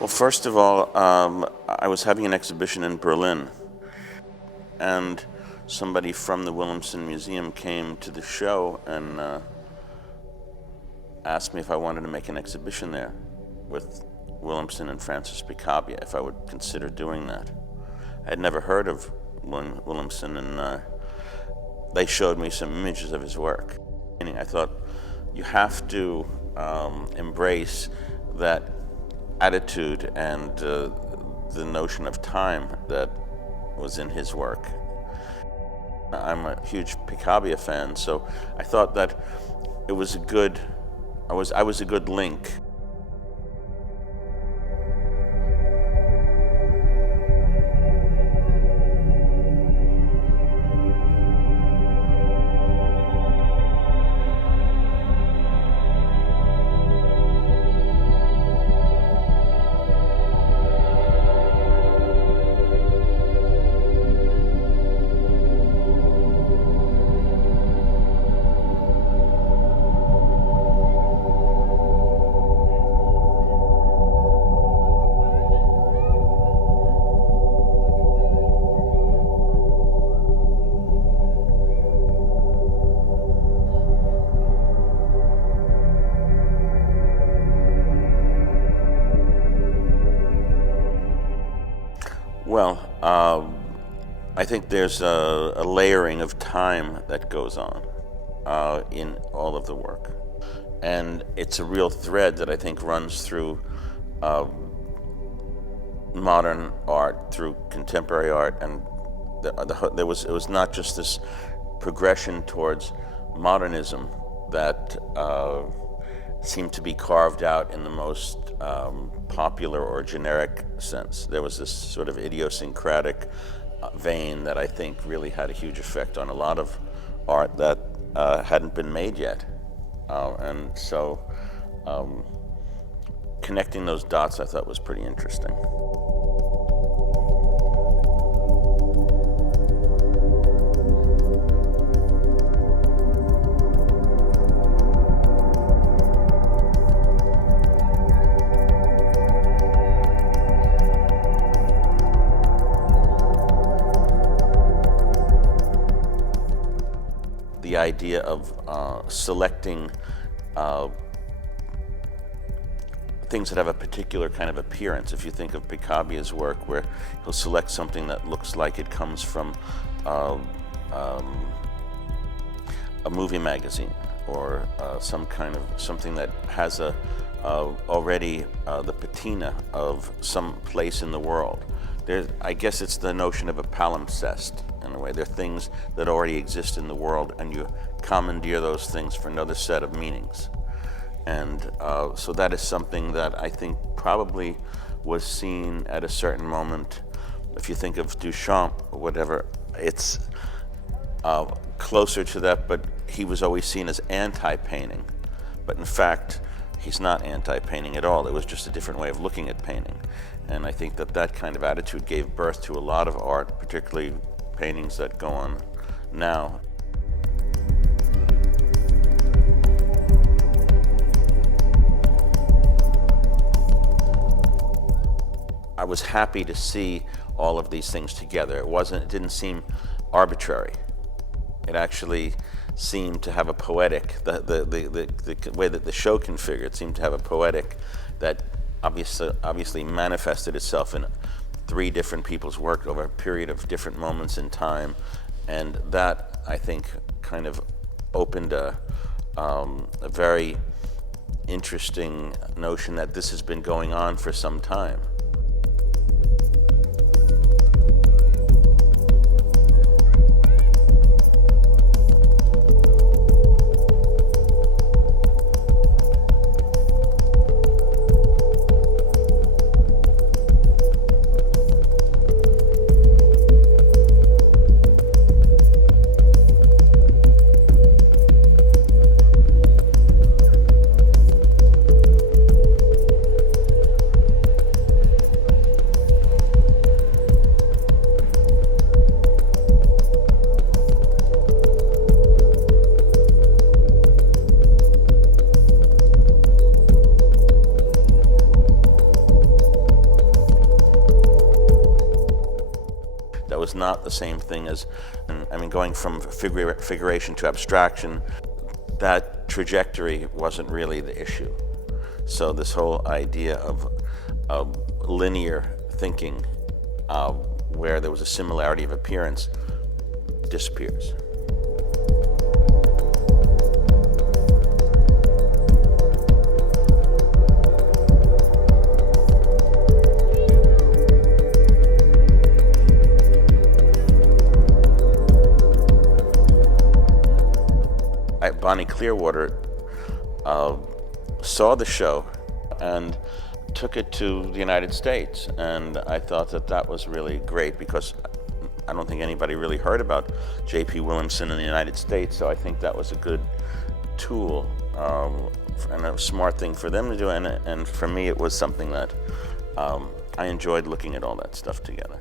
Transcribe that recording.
Well, first of all, I was having an exhibition in Berlin, and somebody from the Willumsen Museum came to the show and asked me if I wanted to make an exhibition there with Willumsen and Francis Picabia, if I would consider doing that. I had never heard of Willumsen, and they showed me some images of his work. And I thought, you have to embrace that attitude and the notion of time that was in his work. I'm a huge Picabia fan, so I thought that it was I was a good link. Well, I think there's a layering of time that goes on in all of the work. And it's a real thread that I think runs through modern art, through contemporary art, and it was not just this progression towards modernism that seemed to be carved out in the most popular or generic sense. There was this sort of idiosyncratic vein that I think really had a huge effect on a lot of art that hadn't been made yet. And so connecting those dots I thought was pretty interesting. The idea of selecting things that have a particular kind of appearance. If you think of Picabia's work, where he'll select something that looks like it comes from a movie magazine, or something that has already the patina of some place in the world. I guess it's the notion of a palimpsest, in a way. They're things that already exist in the world, and you commandeer those things for another set of meanings. And so that is something that I think probably was seen at a certain moment. If you think of Duchamp or whatever, it's closer to that, but he was always seen as anti-painting. But in fact, he's not anti-painting at all. It was just a different way of looking at painting. And I think that kind of attitude gave birth to a lot of art, particularly paintings that go on now. I was happy to see all of these things together. It didn't seem arbitrary. It actually seemed to have a poetic, the way that the show configured seemed to have a poetic that obviously manifested itself in 3 different people's work over a period of different moments in time. And that, I think, kind of opened a very interesting notion that this has been going on for some time. not the same thing as, I mean, going from figuration to abstraction, that trajectory wasn't really the issue. So this whole idea of linear thinking, where there was a similarity of appearance, disappears. Bonnie Clearwater saw the show and took it to the United States, and I thought that that was really great because I don't think anybody really heard about J.P. Willumsen in the United States, so I think that was a good tool and a smart thing for them to do, and for me it was something that I enjoyed looking at all that stuff together.